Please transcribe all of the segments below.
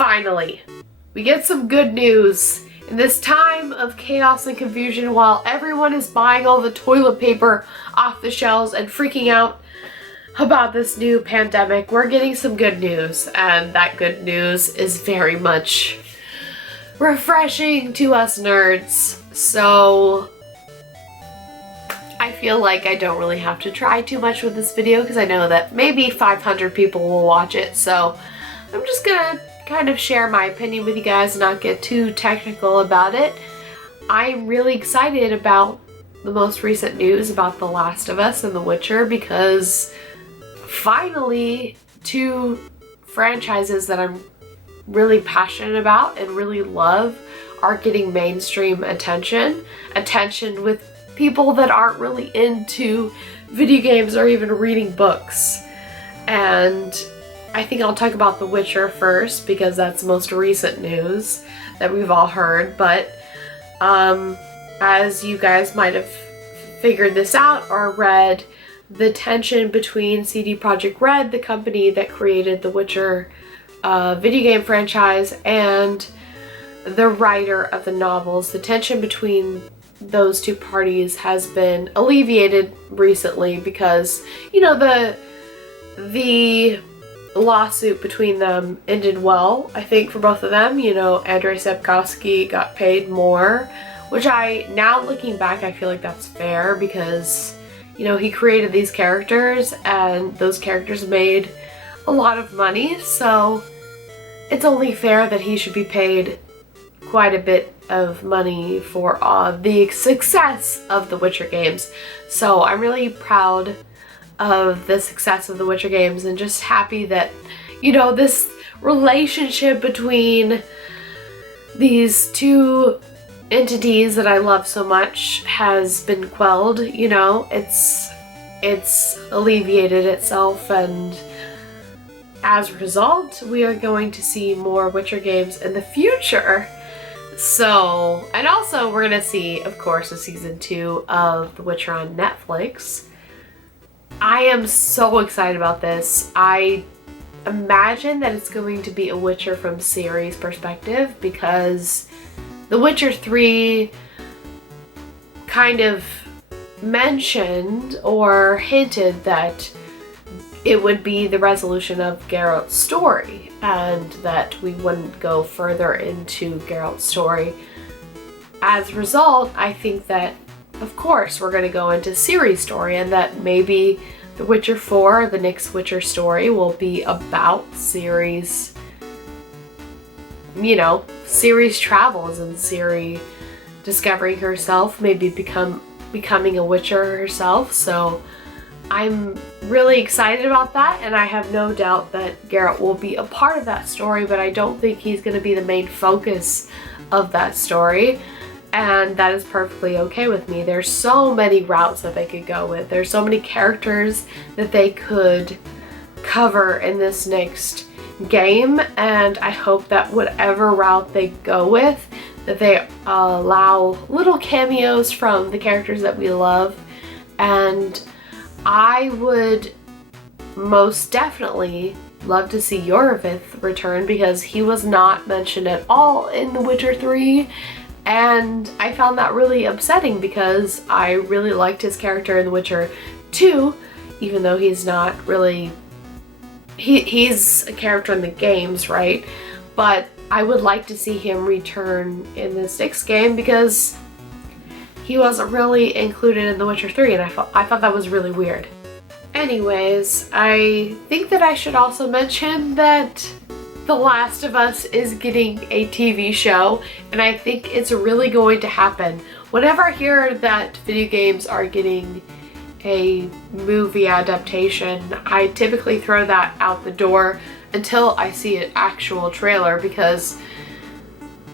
Finally, we get some good news. In this time of chaos and confusion, while everyone is buying all the toilet paper off the shelves and freaking out about this new pandemic, we're getting some good news, and that good news is very much refreshing to us nerds. So I feel like I don't really have to try too much with this video because I know that maybe 500 people will watch it, so I'm just gonna kind of share my opinion with you guys and not get too technical about it. I'm really excited about the most recent news about The Last of Us and The Witcher because finally two franchises that I'm really passionate about and really love are getting mainstream attention with people that aren't really into video games or even reading books. And I think I'll talk about The Witcher first because that's the most recent news that we've all heard, but as you guys might have figured this out or read, the tension between CD Projekt Red, the company that created The Witcher video game franchise, and the writer of the novels, the tension between those two parties has been alleviated recently because, you know, the lawsuit between them ended well, I think, for both of them. You know, Andrei Sapkowski got paid more, which now looking back, I feel like that's fair because, you know, he created these characters and those characters made a lot of money, so it's only fair that he should be paid quite a bit of money for the success of the Witcher games. So I'm really proud of the success of the Witcher games and just happy that, you know, this relationship between these two entities that I love so much has been quelled. You know, it's alleviated itself, and as a result we are going to see more Witcher games in the future. So, and also we're gonna see, of course, a season 2 of The Witcher on Netflix. I am so excited about this. I imagine that it's going to be a Witcher from series perspective because The Witcher 3 kind of mentioned or hinted that it would be the resolution of Geralt's story and that we wouldn't go further into Geralt's story. As a result, I think that of course we're going to go into series story and that maybe The Witcher 4, the next Witcher story, will be about series, you know, series travels and Ciri discovering herself, maybe becoming a Witcher herself. So I'm really excited about that, and I have no doubt that Geralt will be a part of that story, but I don't think he's going to be the main focus of that story. And that is perfectly okay with me. There's so many routes that they could go with. There's so many characters that they could cover in this next game, and I hope that whatever route they go with, that they allow little cameos from the characters that we love. And I would most definitely love to see Yorovith return because he was not mentioned at all in The Witcher 3. And I found that really upsetting because I really liked his character in The Witcher 2, even though he's not really... He's a character in the games, right? But I would like to see him return in this next game because he wasn't really included in The Witcher 3, and I thought that was really weird. Anyways, I think that I should also mention that The Last of Us is getting a TV show, and I think it's really going to happen. Whenever I hear that video games are getting a movie adaptation, I typically throw that out the door until I see an actual trailer, because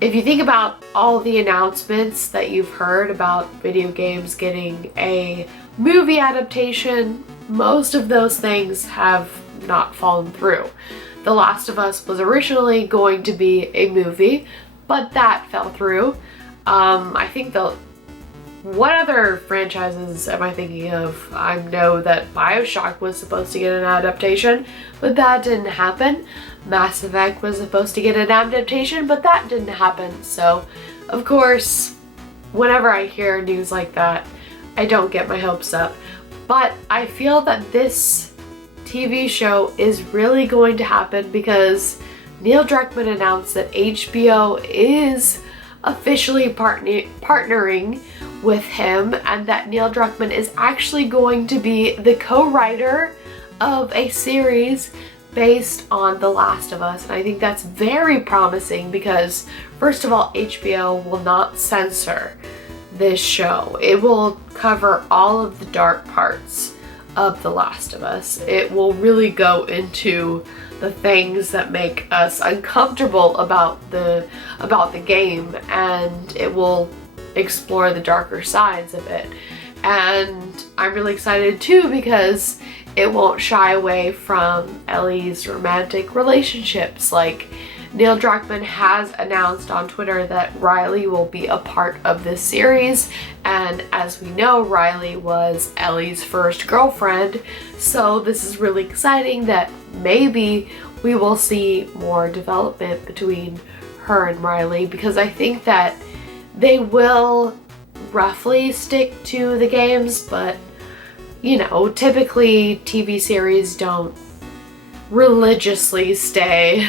if you think about all the announcements that you've heard about video games getting a movie adaptation, most of those things have not fallen through. The Last of Us was originally going to be a movie, but that fell through. I think what other franchises am I thinking of? I know that BioShock was supposed to get an adaptation, but that didn't happen. Mass Effect was supposed to get an adaptation, but that didn't happen. So, of course, whenever I hear news like that, I don't get my hopes up. But I feel that this TV show is really going to happen because Neil Druckmann announced that HBO is officially partnering with him, and that Neil Druckmann is actually going to be the co-writer of a series based on The Last of Us. And I think that's very promising because, first of all, HBO will not censor this show. It will cover all of the dark parts of The Last of Us. It will really go into the things that make us uncomfortable about the game, and it will explore the darker sides of it. And I'm really excited too because it won't shy away from Ellie's romantic relationships. Like, Neil Druckmann has announced on Twitter that Riley will be a part of this series, and as we know, Riley was Ellie's first girlfriend, so this is really exciting that maybe we will see more development between her and Riley, because I think that they will roughly stick to the games, but you know, typically TV series don't religiously stay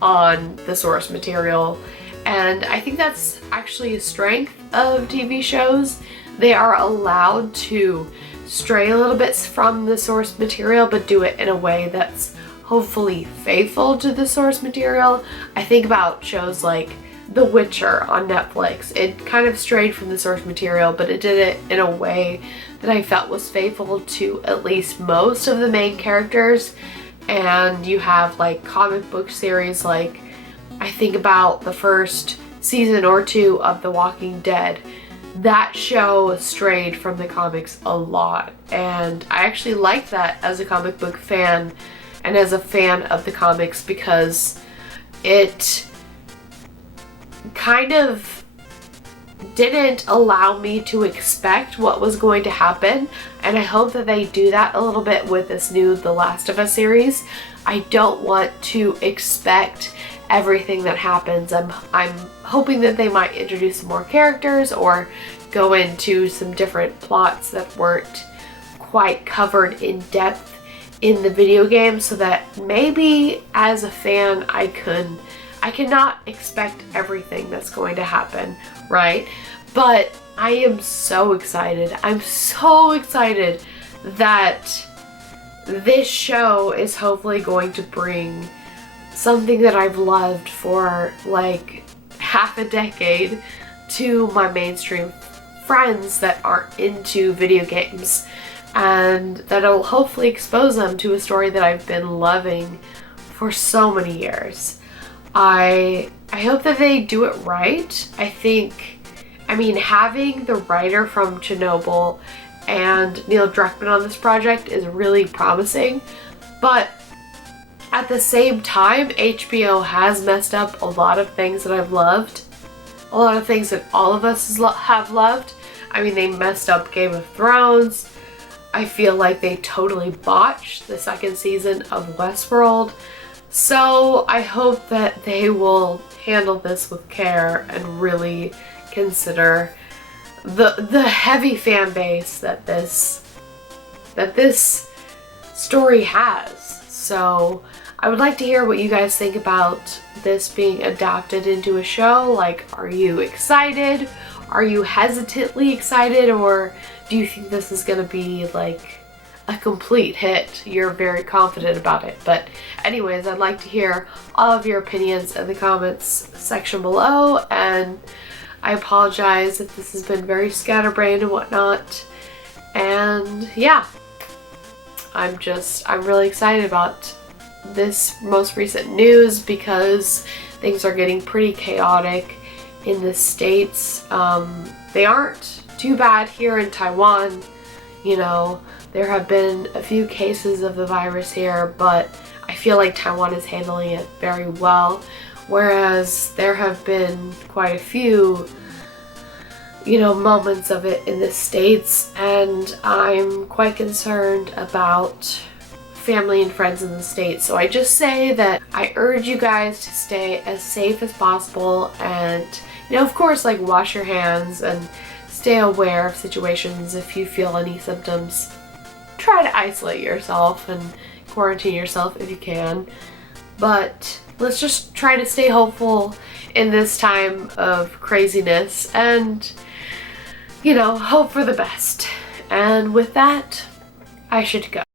on the source material, and I think that's actually a strength of TV shows. They are allowed to stray a little bit from the source material, but do it in a way that's hopefully faithful to the source material. I think about shows like The Witcher on Netflix. It kind of strayed from the source material, but it did it in a way that I felt was faithful to at least most of the main characters. And you have like comic book series, like I think about the first season or two of The Walking Dead. That show strayed from the comics a lot, and I actually like that as a comic book fan and as a fan of the comics, because it kind of didn't allow me to expect what was going to happen, and I hope that they do that a little bit with this new The Last of Us series. I don't want to expect everything that happens. I'm hoping that they might introduce some more characters or go into some different plots that weren't quite covered in depth in the video game, so that maybe as a fan I cannot expect everything that's going to happen, right? But I am so excited. I'm so excited that this show is hopefully going to bring something that I've loved for like half a decade to my mainstream friends that aren't into video games, and that'll hopefully expose them to a story that I've been loving for so many years. I hope that they do it right. I mean, having the writer from Chernobyl and Neil Druckmann on this project is really promising, but at the same time, HBO has messed up a lot of things that I've loved. A lot of things that all of us have loved. I mean, they messed up Game of Thrones. I feel like they totally botched the second season of Westworld. So I hope that they will handle this with care and really consider the heavy fan base that this story has. So I would like to hear what you guys think about this being adapted into a show. Like, are you excited? Are you hesitantly excited? Or do you think this is gonna be like a complete hit? You're very confident about it. But anyways, I'd like to hear all of your opinions in the comments section below, and I apologize if this has been very scatterbrained and whatnot. And yeah, I'm really excited about this most recent news because things are getting pretty chaotic in the States. They aren't too bad here in Taiwan. You know, there have been a few cases of the virus here, but I feel like Taiwan is handling it very well, whereas there have been quite a few moments of it in the States, and I'm quite concerned about family and friends in the States. So I just say that I urge you guys to stay as safe as possible, and of course, like, wash your hands and stay aware of situations. If you feel any symptoms, try to isolate yourself and quarantine yourself if you can. But let's just try to stay hopeful in this time of craziness and, hope for the best. And with that, I should go.